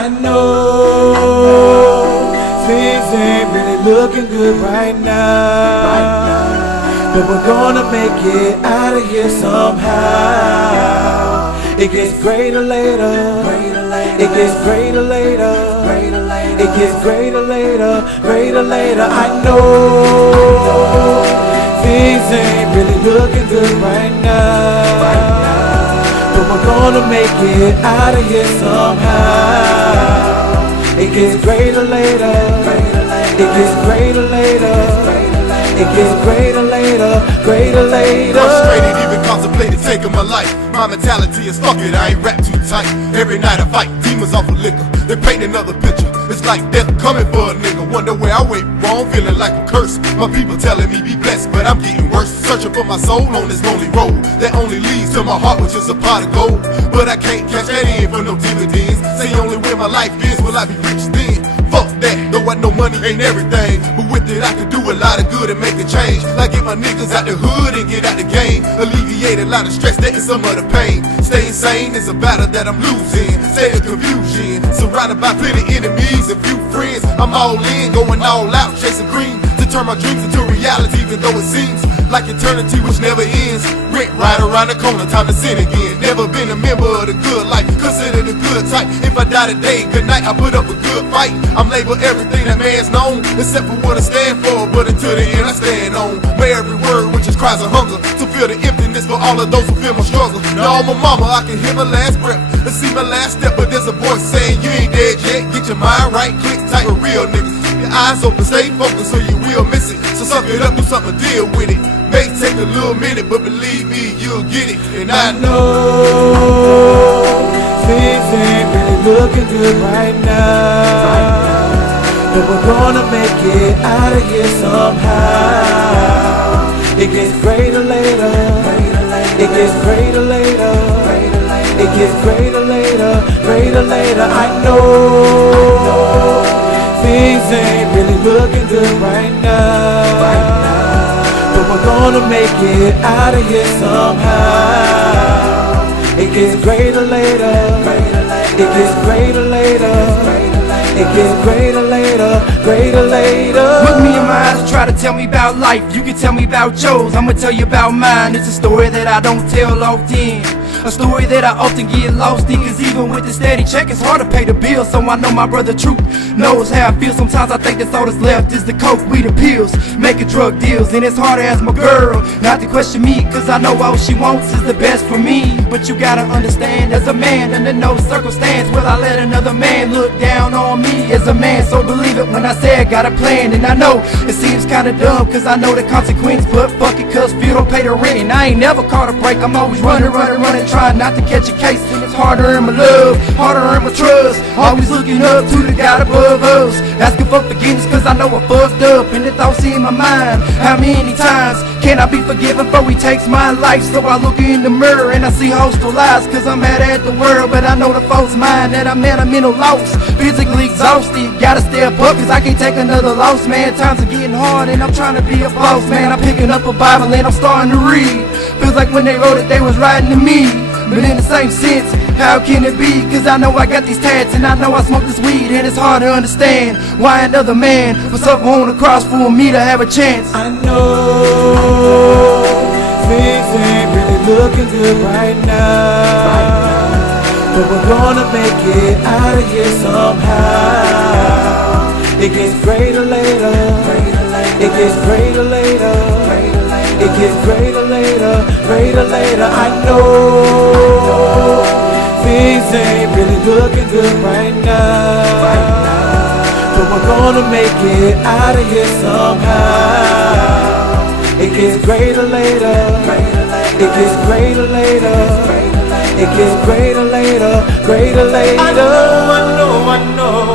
I know things ain't really looking good right now, but we're gonna make it out of here somehow. It gets greater later, it gets greater later, it gets greater later, greater later. I know things ain't really looking good right now, but we're gonna make it out of here somehow. It gets greater later, it gets greater later, it gets greater later, greater later. Frustrated, even contemplated taking my life. My mentality is fuck it, I ain't rap too tight. Every night I fight demons off of liquor. They paint another picture. It's like death coming for a nigga. Wonder where I went wrong, feeling like a curse. My people telling me be blessed, but I'm getting worse. Searching for my soul on this lonely road that only leads to my heart, which is a pot of gold. But I can't catch that in for no dividends. Say only when my life ends will I be rich then. Fuck that, though I know money ain't everything, but with it I can do a lot of good and make a change. Like get my niggas out the hood and get out the game. Alleviate a lot of stress, that is some of the pain. Staying sane is a battle that I'm losing. Stay in confusion, surrounded by plenty enemies and few friends. I'm all in, going all out, chasing green to turn my dreams into reality, even though it seems like eternity which never ends. Rent right around the corner, time to sin again. Never been a member of the good life, considered a good type. If I die today, good night, I put up a good fight. I'm labeled everything that man's known, except for what I stand for, but until the end I stand on. May every word which is cries of hunger, to feel the emptiness for all of those who feel my struggle. Now my mama, I can hear my last breath and see my last step, but there's a voice saying you ain't dead yet. Get your mind right, click tight with real niggas. Your eyes open, stay focused, so you will miss it. So suck it up, do something, deal with it. May take a little minute, but believe me, you'll get it. And I know things ain't really looking good right now, but we're gonna make it out of here somehow. It gets greater later, it gets greater later, it gets greater later, greater later. I know things ain't really looking good right now, but we're gonna make it out of here somehow. It gets greater later, it gets greater later, it gets greater later, greater later. Look me in my eyes and try to tell me about life. You can tell me about yours, I'ma tell you about mine. It's a story that I don't tell often, a story that I often get lost in. Cause even with the steady check, it's hard to pay the bills. So I know my brother Truth knows how I feel. Sometimes I think that's all that's left is the coke, weed, and pills, making drug deals. And it's hard to ask my girl not to question me, cause I know all she wants is the best for me. But you gotta understand, as a man under no circumstance will I let another man look down on me as a man. So believe it when I say I got a plan. And I know it seems kinda dumb, cause I know the consequence, but fuck it, cause few don't pay the rent. And I ain't never caught a break, I'm always running, trying not to catch a case. And it's hard to earn my love, hard to earn my trust. Always looking up to the God above us, asking for forgiveness cause I know I fucked up. And the thoughts in my mind, how many times can I be forgiven before he takes my life? So I look in the mirror and I see hostile lies, cause I'm mad at the world, but I know the false mind that I'm at a mental loss, physically exhausted. Gotta step up cause I can't take another loss, man. Times are getting hard and I'm trying to be a boss, man. I'm picking up a Bible and I'm starting to read. Feels like when they wrote it they was writing to me, but in the same sense, how can it be? Cause I know I got these tats and I know I smoke this weed, and it's hard to understand why another man would suffer on the cross for me to have a chance. I know things ain't really looking good right now, but we're gonna make it out of here somehow. It gets greater later, it gets greater later, it gets greater later, greater later. I know things ain't really looking good right now, but we're gonna make it out of here somehow. It gets greater later, it gets greater later, it gets greater later, greater later. I know